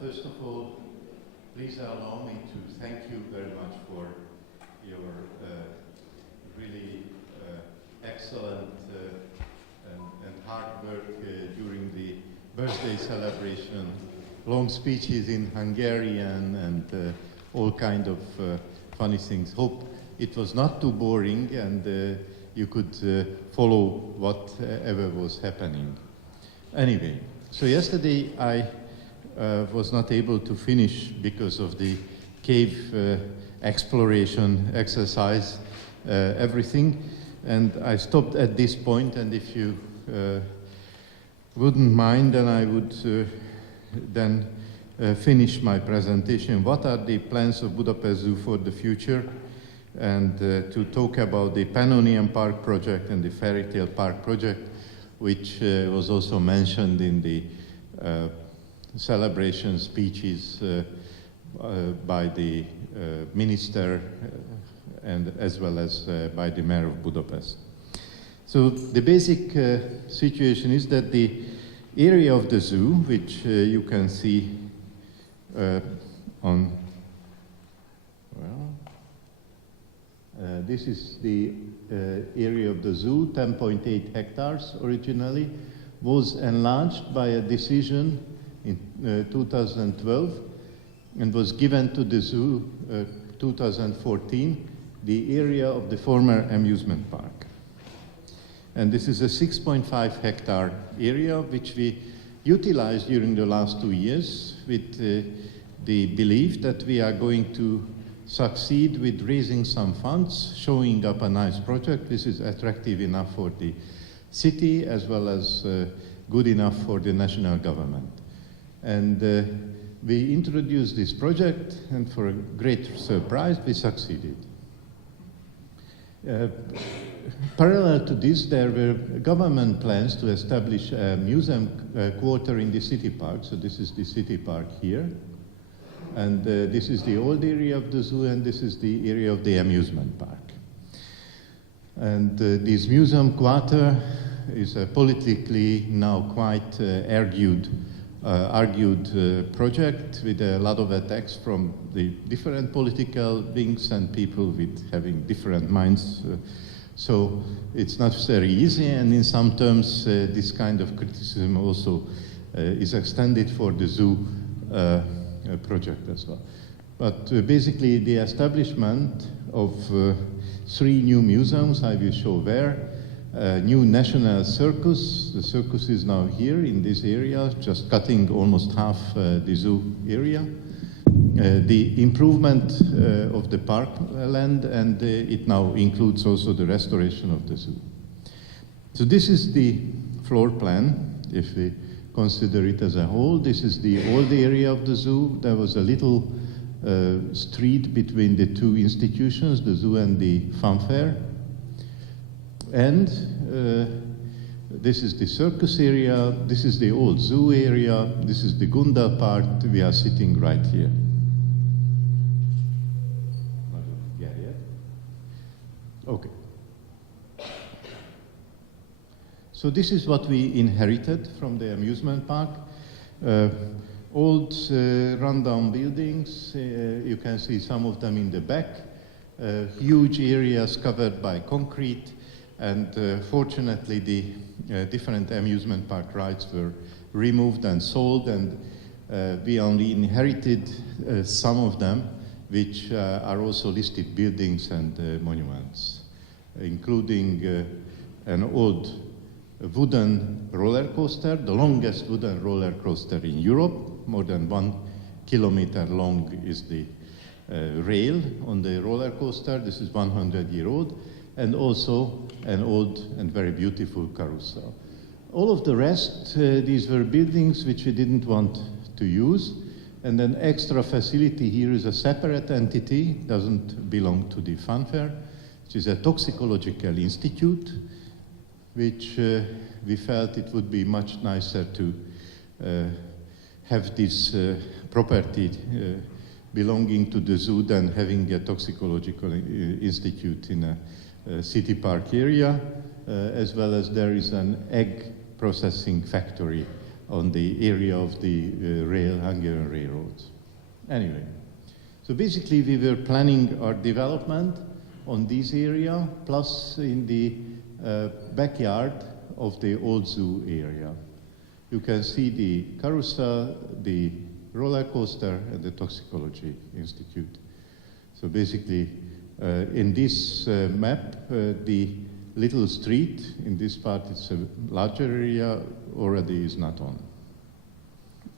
First of all, please allow me to thank you very much for your really excellent and hard work during the birthday celebration, long speeches in Hungarian and all kind of funny things. Hope it was not too boring and you could follow whatever was happening. Anyway, so yesterday I was not able to finish because of the cave exploration exercise, everything, and I stopped at this point, and if you wouldn't mind, then I would finish my presentation. What are the plans of Budapest Zoo for the future? And to talk about the Pannonian Park project and the Fairy Tale Park project, which was also mentioned in the celebration speeches by the minister and as well as by the mayor of Budapest. So the basic situation is that the area of the zoo, which you can see on, well, this is the area of the zoo, 10.8 hectares originally, was enlarged by a decision in 2012 and was given to the zoo 2014, the area of the former amusement park. And this is a 6.5 hectare area which we utilized during the last 2 years with the belief that we are going to succeed with raising some funds, showing up a nice project. This is attractive enough for the city as well as good enough for the national government. And we introduced this project, and for a great surprise, we succeeded. Parallel to this, there were government plans to establish a museum quarter in the city park. So this is the city park here. And this is the old area of the zoo, and this is the area of the amusement park. And this museum quarter is a politically now quite argued project with a lot of attacks from the different political wings and people with having different minds. So it's not very easy, and in some terms this kind of criticism also is extended for the zoo project as well. But basically the establishment of 3 new museums, I will show where. New national circus. The circus is now here in this area, just cutting almost half the zoo area. The improvement of the park land, and it now includes also the restoration of the zoo. So this is the floor plan, if we consider it as a whole. This is the old area of the zoo. There was a little street between the 2 institutions, the zoo and the fun fair. And this is the circus area, this is the old zoo area, this is the Gunda part. We are sitting right here. Yeah. Okay. So this is what we inherited from the amusement park. Old rundown buildings, you can see some of them in the back. Huge areas covered by concrete. And fortunately, the different amusement park rides were removed and sold, and we only inherited some of them, which are also listed buildings and monuments, including an old wooden roller coaster, the longest wooden roller coaster in Europe. More than 1 kilometer long is the rail on the roller coaster. This is 100-year-old. And also an old and very beautiful carousel. All of the rest, these were buildings which we didn't want to use, and an extra facility here is a separate entity, doesn't belong to the fun fair, which is a toxicological institute, which we felt it would be much nicer to have this property belonging to the zoo than having a toxicological institute in a city park area, as well as there is an egg processing factory on the area of the Hungarian railroads. Anyway, so basically we were planning our development on this area, plus in the backyard of the old zoo area. You can see the carousel, the roller coaster, and the toxicology institute. So basically, in this map, the little street in this part, it's a larger area, already is not on.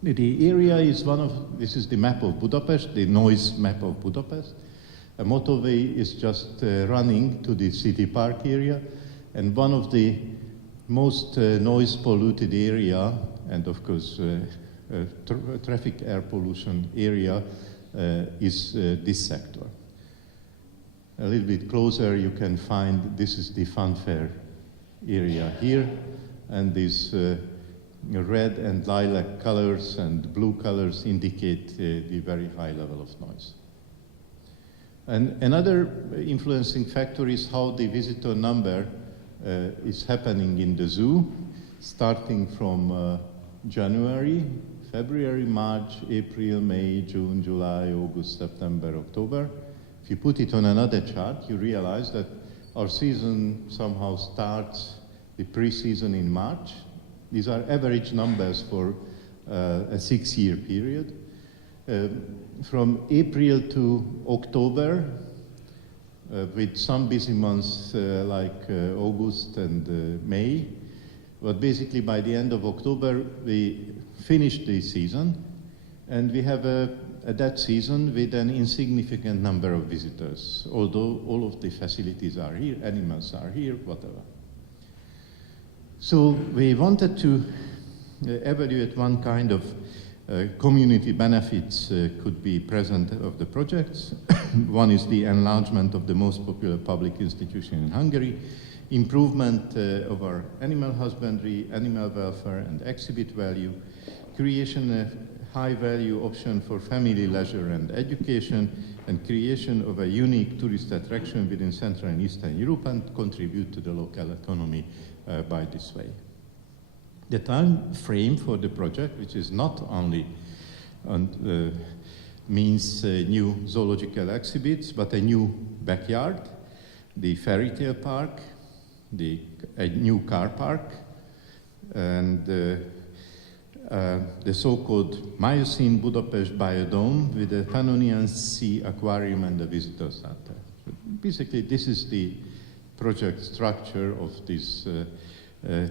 The area is this is the map of Budapest, the noise map of Budapest. A motorway is just running to the city park area, and one of the most noise polluted area, and of course traffic air pollution area, is this sector. A little bit closer you can find, this is the funfair area here, and these red and lilac colors and blue colors indicate the very high level of noise. And another influencing factor is how the visitor number is happening in the zoo, starting from January, February, March, April, May, June, July, August, September, October. If you put it on another chart, you realize that our season somehow starts the pre-season in March. These are average numbers for a 6-year period. From April to October, with some busy months like August and May, but basically by the end of October we finished the season, and we have that season with an insignificant number of visitors, although all of the facilities are here, animals are here, whatever. So we wanted to evaluate one kind of community benefits could be present of the projects. One is the enlargement of the most popular public institution in Hungary, improvement of our animal husbandry, animal welfare and exhibit value, creation of high-value option for family leisure and education, and creation of a unique tourist attraction within Central and Eastern Europe, and contribute to the local economy by this way. The time frame for the project, which is not only means new zoological exhibits, but a new backyard, the fairy tale park, a new car park, and the so-called Miocene Budapest Biodome with a Pannonian Sea Aquarium and a visitor center. So basically, this is the project structure of these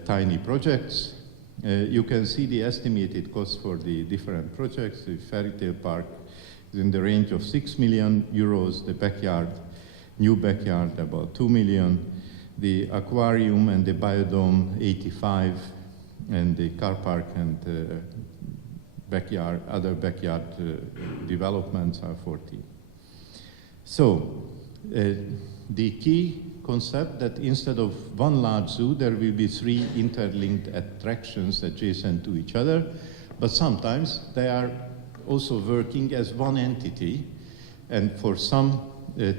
tiny projects. You can see the estimated cost for the different projects. The fairy tale park is in the range of 6 million euros, the backyard, new backyard, about 2 million, the aquarium and the biodome, 85, and the car park and backyard, other backyard developments are 14. So, the key concept that instead of one large zoo, there will be 3 interlinked attractions adjacent to each other, but sometimes they are also working as one entity, and for some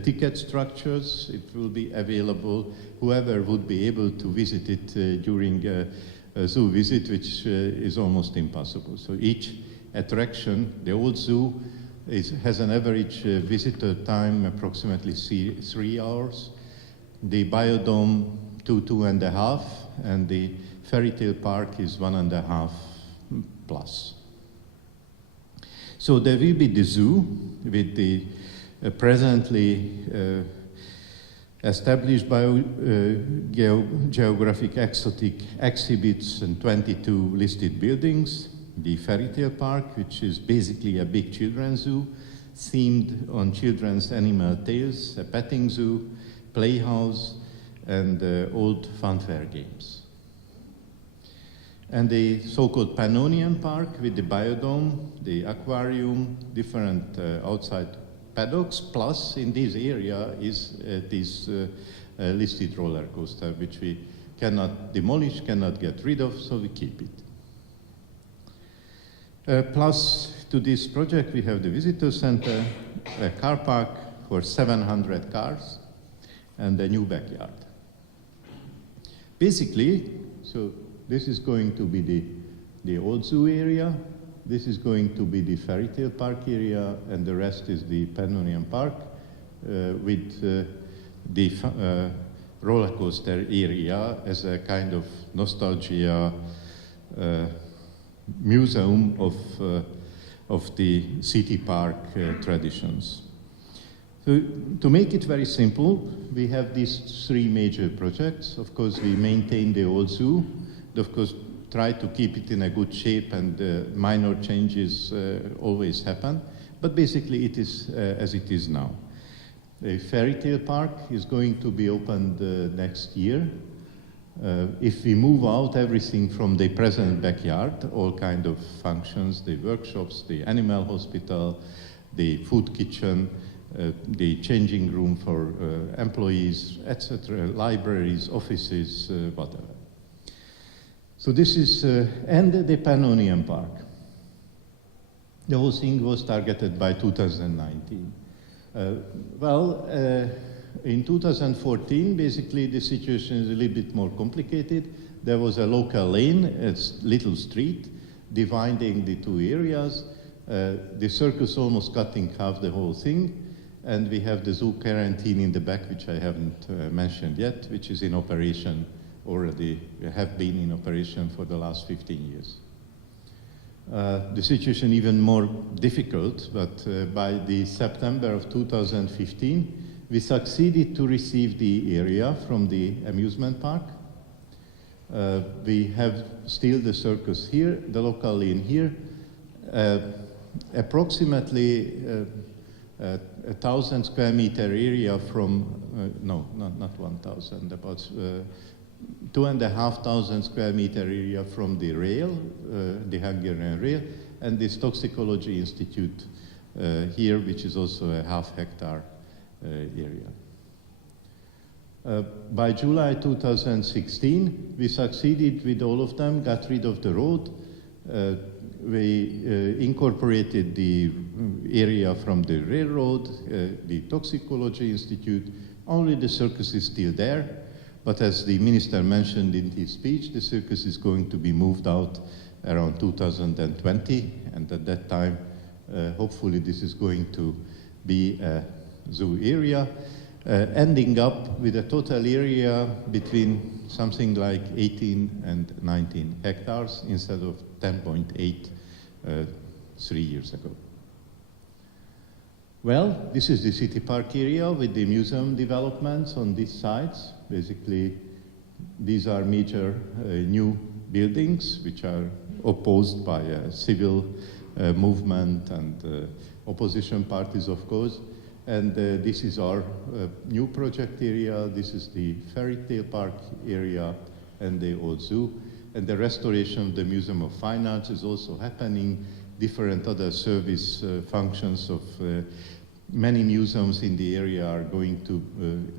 ticket structures, it will be available, whoever would be able to visit it during a zoo visit, which is almost impossible. So each attraction, the old zoo, has an average visitor time approximately 3 hours. The biodome 2.5, and the fairy tale park is 1.5 plus. So there will be the zoo with the presently established geographic exotic exhibits and 22 listed buildings. The fairy tale park, which is basically a big children's zoo, themed on children's animal tales, a petting zoo, playhouse, and old funfair games. And the so-called Pannonian Park with the biodome, the aquarium, different outside paddocks, plus in this area is this listed roller coaster, which we cannot demolish, cannot get rid of, so we keep it. Plus to this project we have the visitor center, a car park for 700 cars, and a new backyard. Basically, so this is going to be the the old zoo area. This is going to be the fairy tale park area, and the rest is the Pannonian Park with the roller coaster area as a kind of nostalgia museum of the city park traditions. So to make it very simple, we have these three major projects. Of course, we maintain the old zoo. Of course, try to keep it in a good shape, and minor changes always happen. But basically, it is as it is now. A fairy tale park is going to be opened next year. If we move out everything from the present backyard, all kind of functions, the workshops, the animal hospital, the food kitchen, the changing room for employees, etc., libraries, offices, whatever. So this is, and the Pannonian Park. The whole thing was targeted by 2019. In 2014, basically the situation is a little bit more complicated. There was a local lane, a little street, dividing the two areas. The circus almost cutting half the whole thing. And we have the zoo quarantine in the back, which I haven't mentioned yet, which is in operation already, have been in operation for the last 15 years. The situation even more difficult, but by the September of 2015, we succeeded to receive the area from the amusement park. We have still the circus here, the local lane here, approximately 1,000 square meter area from, no, not 1,000, about 2,500 square meter area from the rail, the Hungarian rail, and this toxicology institute here, which is also a half-hectare area. By July 2016, we succeeded with all of them, got rid of the road. We incorporated the area from the railroad, the toxicology institute. Only the circus is still there. But as the minister mentioned in his speech, the circus is going to be moved out around 2020, and at that time, hopefully this is going to be a zoo area, ending up with a total area between something like 18 and 19 hectares instead of 10.8 3 years ago. Well, this is the city park area with the museum developments on these sides. Basically, these are major new buildings which are opposed by a civil movement and opposition parties, of course. And this is our new project area. This is the fairy tale park area and the old zoo. And the restoration of the Museum of Fine Arts is also happening. Different other service functions of many museums in the area are going to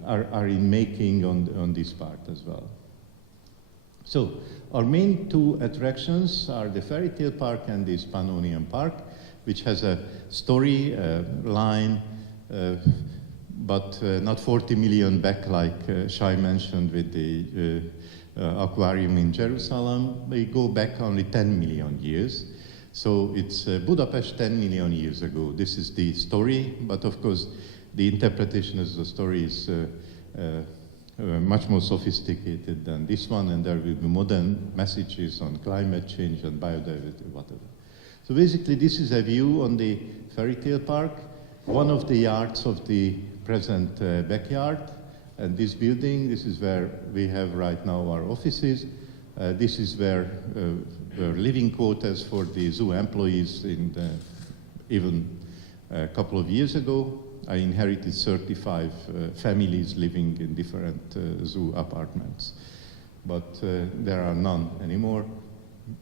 are in making on this part as well. So our main two attractions are the fairy tale park and this Pannonian Park, which has a story line, but not 40 million back like Shai mentioned with the aquarium in Jerusalem. We go back only 10 million years. So it's Budapest 10 million years ago. This is the story, but of course the interpretation of the story is much more sophisticated than this one, and there will be modern messages on climate change and biodiversity, whatever. So basically this is a view on the fairy tale park, one of the yards of the present backyard, and this building, this is where we have right now our offices. This is where living quarters for the zoo employees in even a couple of years ago. I inherited 35 families living in different zoo apartments, but there are none anymore.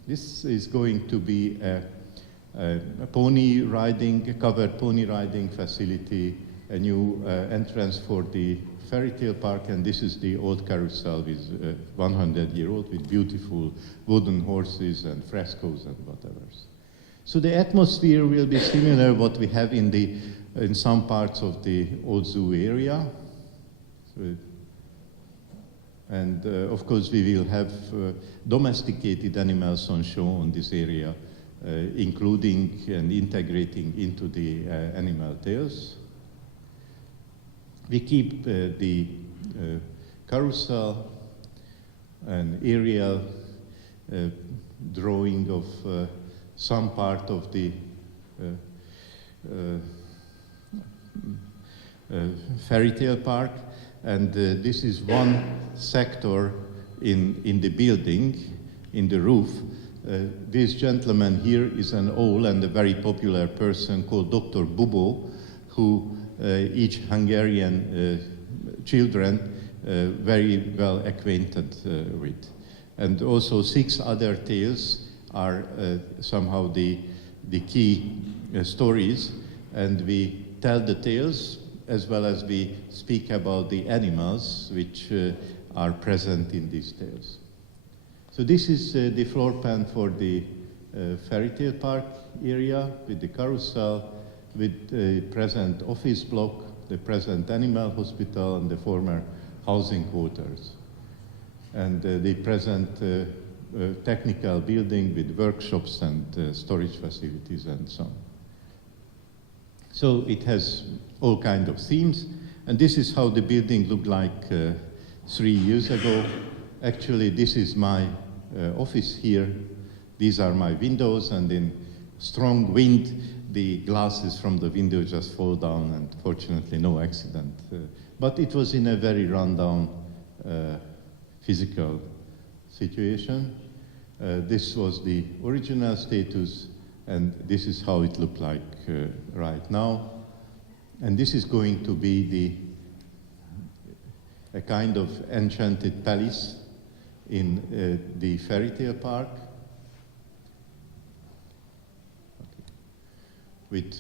This is going to be a pony riding, a covered pony riding facility, a new entrance for the fairy tale park, and this is the old carousel with 100-year-old with beautiful wooden horses and frescoes and whatever. So the atmosphere will be similar what we have in some parts of the old zoo area. So And of course, we will have domesticated animals on show on this area, including and integrating into the animal tales. We keep the carousel, an aerial drawing of some part of the fairy tale park, and this is one sector in the building, in the roof. This gentleman here is an old and a very popular person called Dr. Bubo, who each Hungarian children very well acquainted with. And also 6 other tales are somehow the key stories, and we tell the tales as well as we speak about the animals which are present in these tales. So this is the floor plan for the fairy tale park area with the carousel, with the present office block, the present animal hospital, and the former housing quarters. And the present technical building with workshops and storage facilities and so on. So it has all kinds of themes, and this is how the building looked like 3 years ago. Actually, this is my office here. These are my windows, and in strong wind, the glasses from the window just fall down, and fortunately no accident. But it was in a very rundown physical situation. This was the original status, and this is how it looked like right now. And this is going to be a kind of enchanted palace in the fairy tale park, with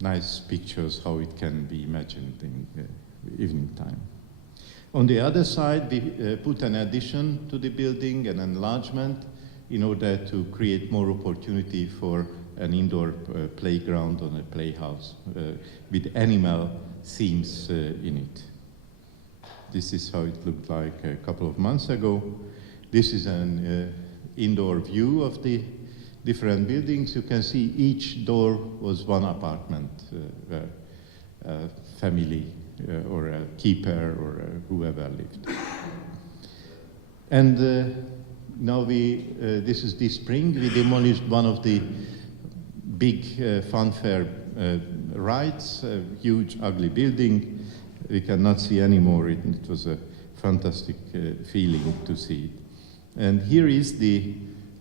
nice pictures how it can be imagined in evening time. On the other side, we put an addition to the building, an enlargement, in order to create more opportunity for an indoor playground or a playhouse with animal themes in it. This is how it looked like a couple of months ago. This is an indoor view of the different buildings. You can see each door was one apartment where a family or a keeper or whoever lived. And now this is this spring, we demolished one of the big funfair rides, a huge ugly building. We cannot see anymore. It was a fantastic feeling to see it. And here is the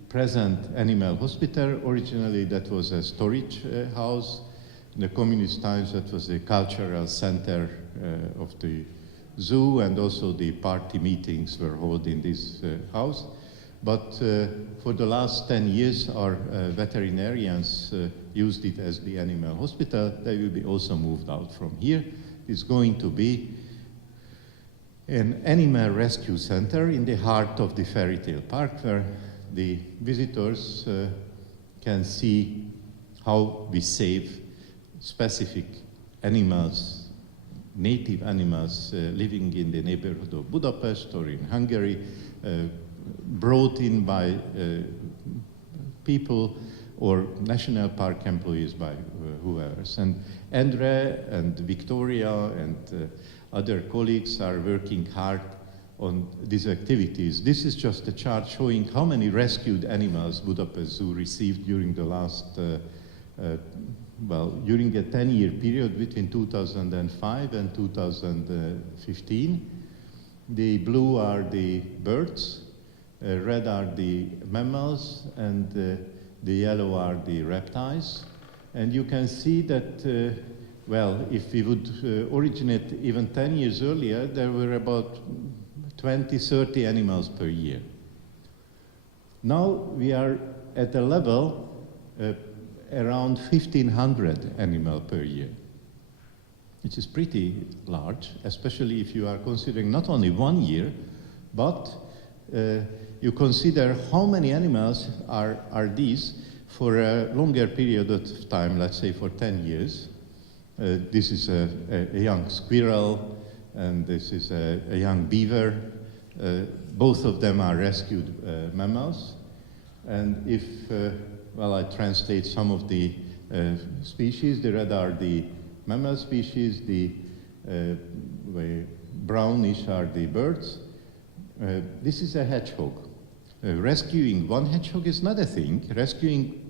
present animal hospital. Originally that was a storage house. In the communist times that was the cultural center of the zoo, and also the party meetings were held in this house. But for the last 10 years, our veterinarians used it as the animal hospital. They will be also moved out from here. It's going to be an animal rescue center in the heart of the fairy tale park, where the visitors can see how we save specific animals, native animals living in the neighborhood of Budapest or in Hungary, brought in by people or national park employees by whoever. And Andre and Victoria and other colleagues are working hard on these activities. This is just a chart showing how many rescued animals Budapest Zoo received during the last, during a 10-year period between 2005 and 2015. The blue are the birds, red are the mammals, and the yellow are the reptiles. And you can see that, if we would originate even 10 years earlier, there were about 20, 30 animals per year. Now we are at a level around 1,500 animals per year, which is pretty large, especially if you are considering not only 1 year, but you consider how many animals are these for a longer period of time, let's say for 10 years. This is a young squirrel, and this is a young beaver, Both of them are rescued mammals. And if, well, I translate some of the species, the red are the mammal species, the brownish are the birds. This is a hedgehog. Rescuing one hedgehog is not a thing. Rescuing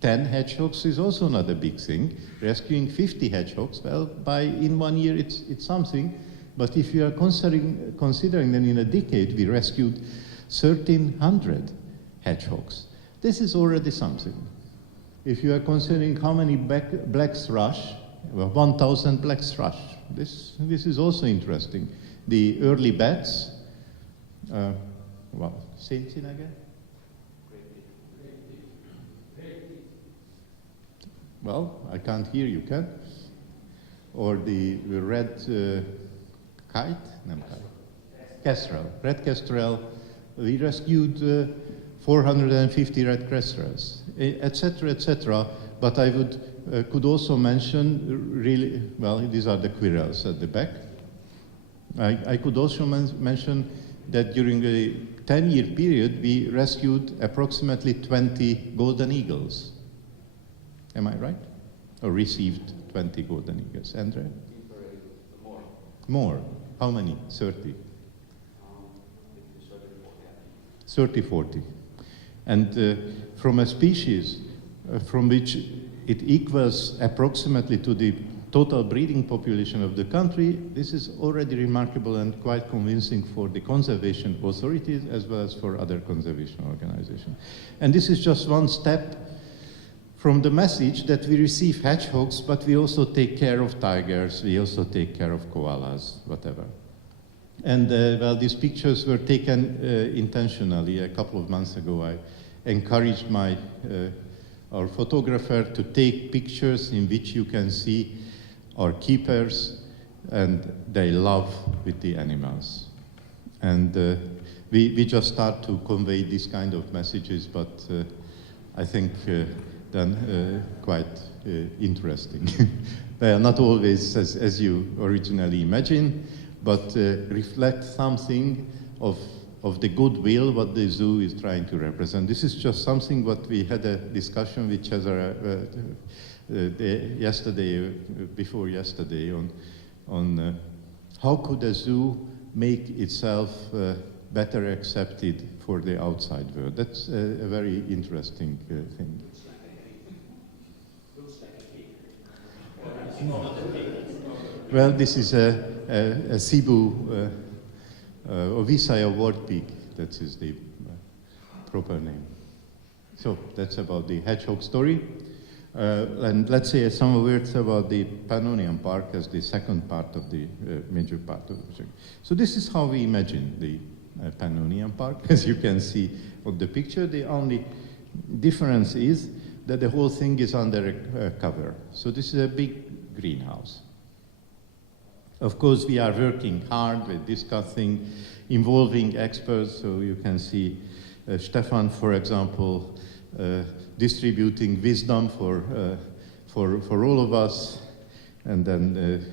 10 hedgehogs is also not a big thing. Rescuing 50 hedgehogs, well, in 1 year it's something. But if you are considering that in a decade we rescued 1,300 hedgehogs, this is already something. If you are considering how many black thrush, well, 1,000 black thrush, this is also interesting. The early bats, well, say it again. Well, I can't hear you, can? Or the red kite? No, kestrel, red kestrel. We rescued 450 red kestrels, etc., etc. But I could also mention, really, well, these are the quirrels at the back. I could also mention that during a 10-year period, we rescued approximately 20 golden eagles. Am I right? Or received 20 golden eagles. Andre? More. More. How many? 30? 30, 40. And from a species from which it equals approximately to the total breeding population of the country, this is already remarkable and quite convincing for the conservation authorities as well as for other conservation organizations. And this is just one step from the message that we receive hedgehogs, but we also take care of tigers, we also take care of koalas, whatever. And well, these pictures were taken intentionally. A couple of months ago, I encouraged our photographer to take pictures in which you can see our keepers and their love with the animals. And we just start to convey these kind of messages, but I think then quite interesting. They are not always as you originally imagined, but reflect something of the goodwill what the zoo is trying to represent. This is just something what we had a discussion with Cesare before yesterday on how could a zoo make itself better accepted for the outside world. That's a very interesting thing. Well, this is a Cebu Ovisay award peak. That is the proper name. So that's about the hedgehog story. And let's say some words about the Pannonian Park as the second part of the major part of the project. So this is how we imagine the Pannonian Park. As you can see on the picture, the only difference is that the whole thing is under a cover. So this is a big greenhouse. Of course, we are working hard with discussing, involving experts. So you can see Stefan, for example, distributing wisdom for all of us, and then,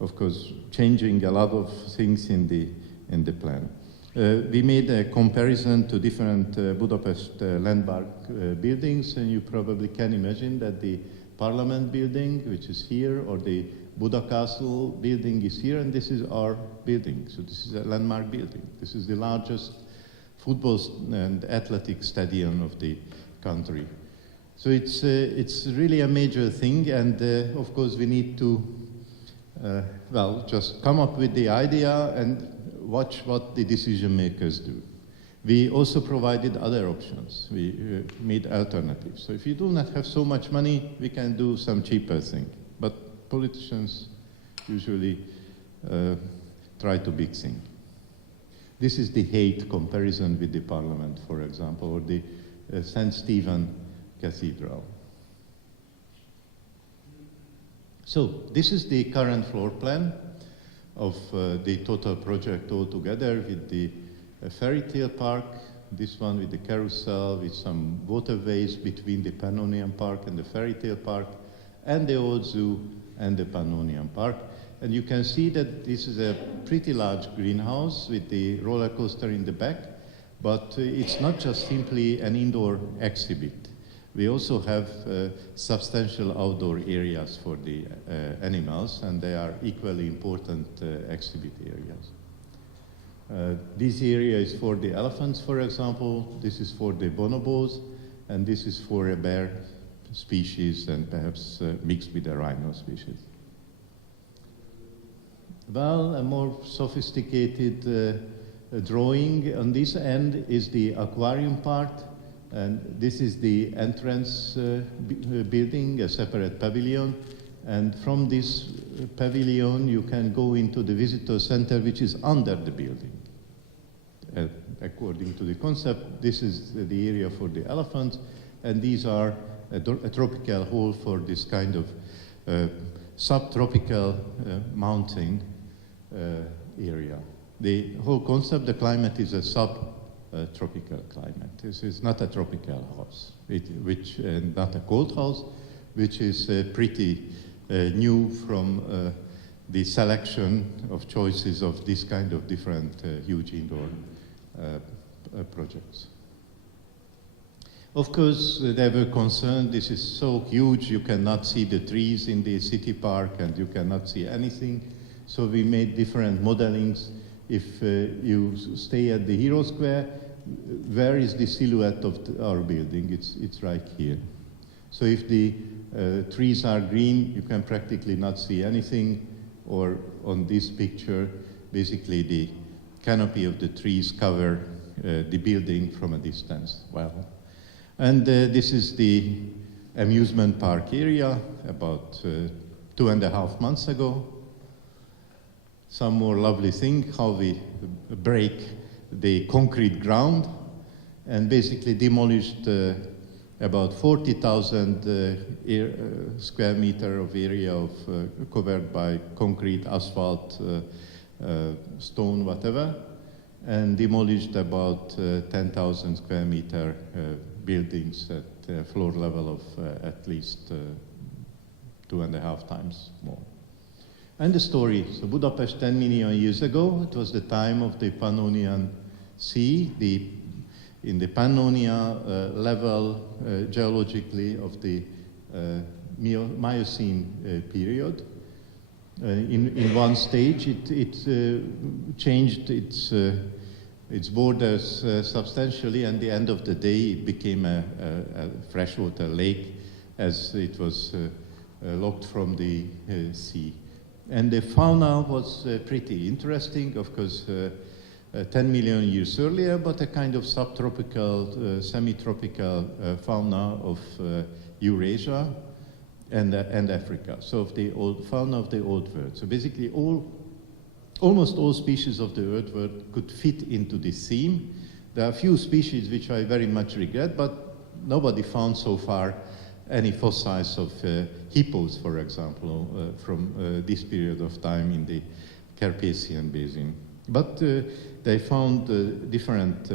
of course, changing a lot of things in the plan. We made a comparison to different Budapest landmark buildings, and you probably can imagine that the Parliament building, which is here, or the Buda Castle building is here, and this is our building. So this is a landmark building. This is the largest football and athletic stadium of the country. So it's really a major thing, and of course we need to, well, just come up with the idea and watch what the decision makers do. We also provided other options. We made alternatives. So if you do not have so much money, we can do some cheaper thing. But politicians usually try to big thing. This is the hate comparison with the Parliament, for example, or the St. Stephen Cathedral. So this is the current floor plan of the total project altogether, with the fairy tale park, this one with the carousel, with some waterways between the Pannonian Park and the fairy tale park, and the old zoo and the Pannonian Park. And you can see that this is a pretty large greenhouse with the roller coaster in the back, but it's not just simply an indoor exhibit. We also have substantial outdoor areas for the animals, and they are equally important exhibit areas. This area is for the elephants, for example. This is for the bonobos, and this is for a bear species and perhaps mixed with a rhino species. Well, a more sophisticated drawing on this end is the aquarium part, and this is the entrance building, a separate pavilion, and from this pavilion you can go into the visitor center, which is under the building. According to the concept, this is the area for the elephants, and these are a tropical hall for this kind of subtropical mountain area. The whole concept, the climate is a subtropical climate. This is not a tropical house, not a cold house, which is pretty new from the selection of choices of this kind of different huge indoor projects. Of course, they were concerned, this is so huge, you cannot see the trees in the city park and you cannot see anything. So we made different modelings. If you stay at the Hero Square, where is the silhouette of our building? It's right here. So if the trees are green, you can practically not see anything, or on this picture, basically the canopy of the trees cover the building from a distance. Well, and this is the amusement park area about 2.5 months ago. Some more lovely thing, how we break the concrete ground and basically demolished about 40,000 square meter of area covered by concrete, asphalt, stone, whatever, and demolished about 10,000 square meter buildings at floor level of at least 2.5 times more. And the story, so Budapest 10 million years ago, it was the time of the Pannonian Sea, in the Pannonia level geologically of the Miocene period. In one stage, it changed its borders substantially, and at the end of the day, it became a freshwater lake as it was locked from the sea. And the fauna was pretty interesting, of course, 10 million years earlier, but a kind of subtropical, semi-tropical fauna of Eurasia and Africa. So of the old fauna of the old world. So basically almost all species of the old world could fit into this theme. There are a few species which I very much regret, but nobody found so far any fossils of hippos, for example, from this period of time in the Carpathian Basin. But they found different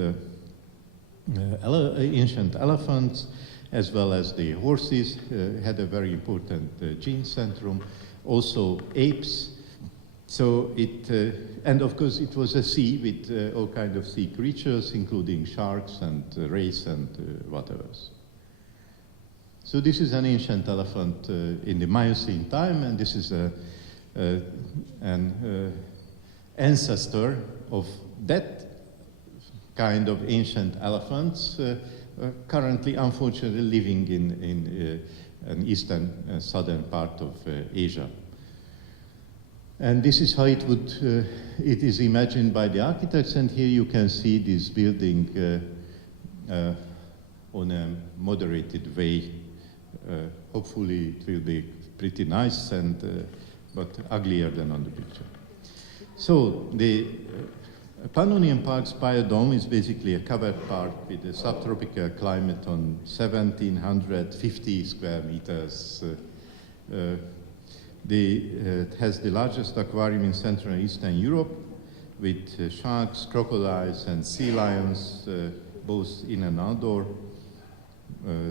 ancient elephants, as well as the horses, had a very important gene centrum, also apes. So and of course it was a sea with all kinds of sea creatures, including sharks and rays and whatever. So this is an ancient elephant in the Miocene time, and this is an ancestor of that kind of ancient elephants, currently unfortunately living in an eastern and southern part of Asia. And this is how it is imagined by the architects, and here you can see this building on a moderated way. Hopefully it will be pretty nice, but uglier than on the picture. So the Pannonian Park's biodome is basically a covered park with a subtropical climate on 1,750 square meters. It has the largest aquarium in Central and Eastern Europe, with sharks, crocodiles, and sea lions, both in and outdoor.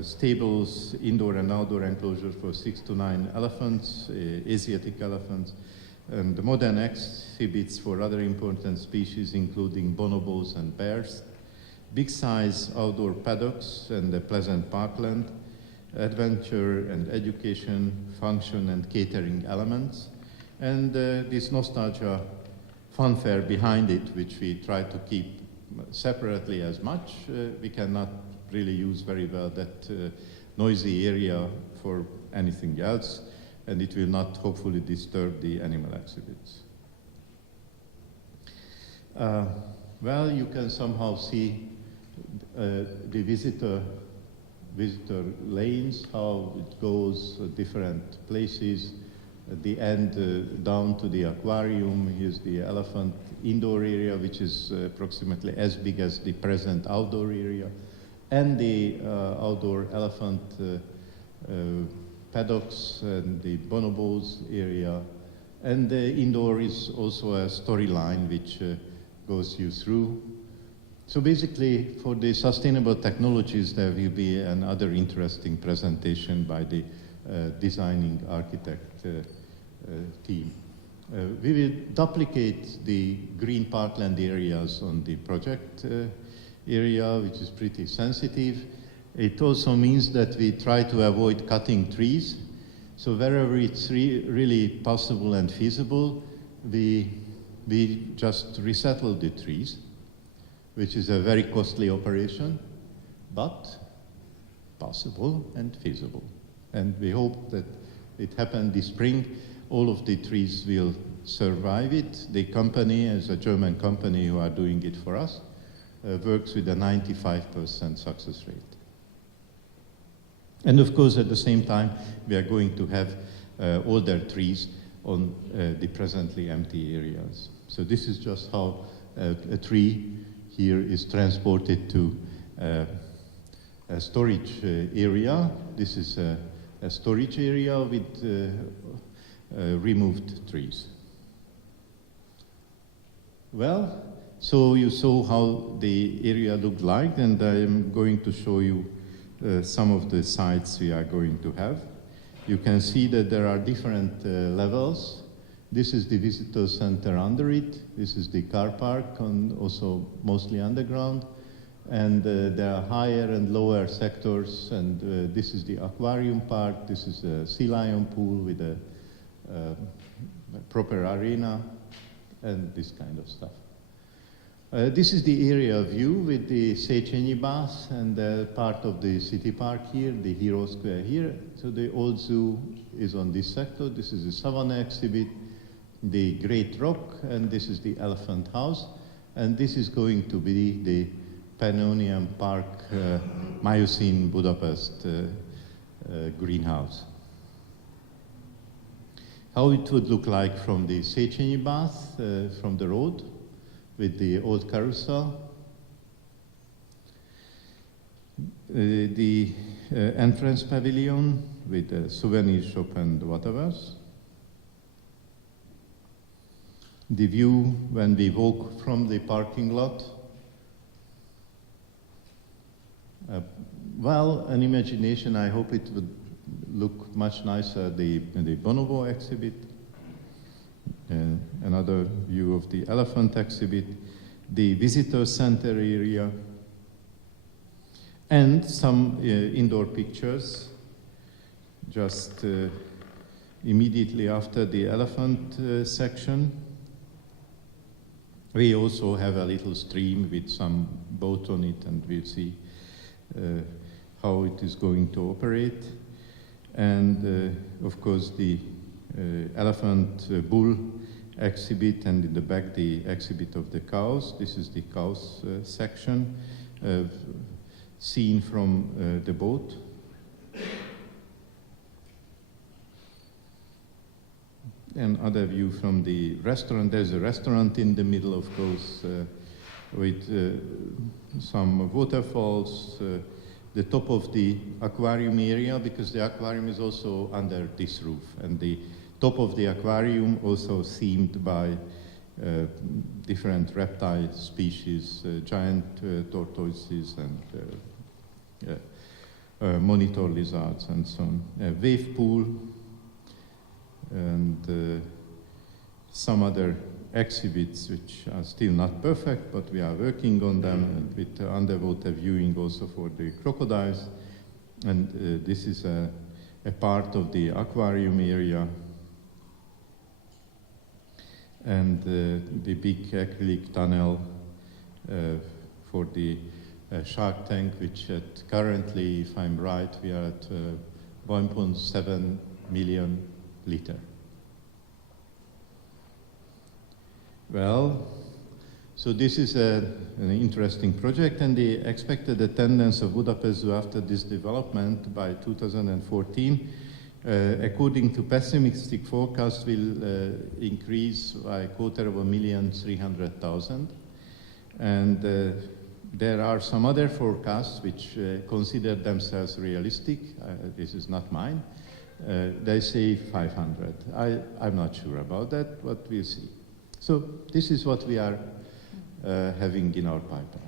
Stables, indoor and outdoor enclosures for 6 to 9 elephants, Asiatic elephants, And the modern exhibits for other important species, including bonobos and bears, big-size outdoor paddocks and a pleasant parkland, adventure and education, function and catering elements, and this nostalgia funfair behind it, which we try to keep separately as much. We cannot really use very well that noisy area for anything else, and it will not hopefully disturb the animal exhibits. Well, you can somehow see the visitor lanes, how it goes different places. At the end, down to the aquarium, here's the elephant indoor area, which is approximately as big as the present outdoor area, and the outdoor elephant paddocks and the bonobos area. And the indoor is also a storyline which goes you through. So basically, for the sustainable technologies, there will be another interesting presentation by the designing architect team. We will duplicate the green parkland areas on the project area, which is pretty sensitive. It also means that we try to avoid cutting trees. So wherever it's really possible and feasible, we just resettle the trees, which is a very costly operation, but possible and feasible. And we hope that it happened this spring. All of the trees will survive it. The company, as a German company who are doing it for us, works with a 95% success rate. And of course, at the same time, we are going to have older trees on the presently empty areas. So this is just how a tree here is transported to a storage area. This is a storage area with removed trees. Well, so you saw how the area looked like, and I am going to show you some of the sites we are going to have. You can see that there are different levels. This is the visitor center under it. This is the car park, also mostly underground. And there are higher and lower sectors, and this is the aquarium park. This is a sea lion pool with a proper arena, and this kind of stuff. This is the area view with the Széchenyi bath and part of the city park here, the Hero Square here. So the old zoo is on this sector. This is the Savannah exhibit, the Great Rock, and this is the Elephant House. And this is going to be the Pannonian Park Miocene Budapest greenhouse. How it would look like from the Széchenyi bath, from the road, with the old carousel. The entrance pavilion with a souvenir shop and whatever. The view when we walk from the parking lot. Well, an imagination, I hope it would look much nicer, the bonobo exhibit. Another view of the elephant exhibit, the visitor center area, and some indoor pictures just immediately after the elephant section. We also have a little stream with some boat on it, and we'll see how it is going to operate. And of course the elephant bull exhibit, and in the back the exhibit of the cows. This is the cows section seen from the boat. Another view from the restaurant. There's a restaurant in the middle, of course, with some waterfalls, the top of the aquarium area, because the aquarium is also under this roof, and the top of the aquarium also themed by different reptile species, giant tortoises and monitor lizards and so on. A wave pool, and some other exhibits which are still not perfect, but we are working on them with underwater viewing also for the crocodiles. And this is a part of the aquarium area. And the big acrylic tunnel for the shark tank, which currently, if I'm right, we are at 1.7 million liter. Well, so this is an interesting project, and the expected attendance of Budapest Zoo after this development by 2014, according to pessimistic forecast, will increase by 250,300,000. And there are some other forecasts which consider themselves realistic. This is not mine. They say 500. I'm not sure about that, but we'll see. So this is what we are having in our pipeline.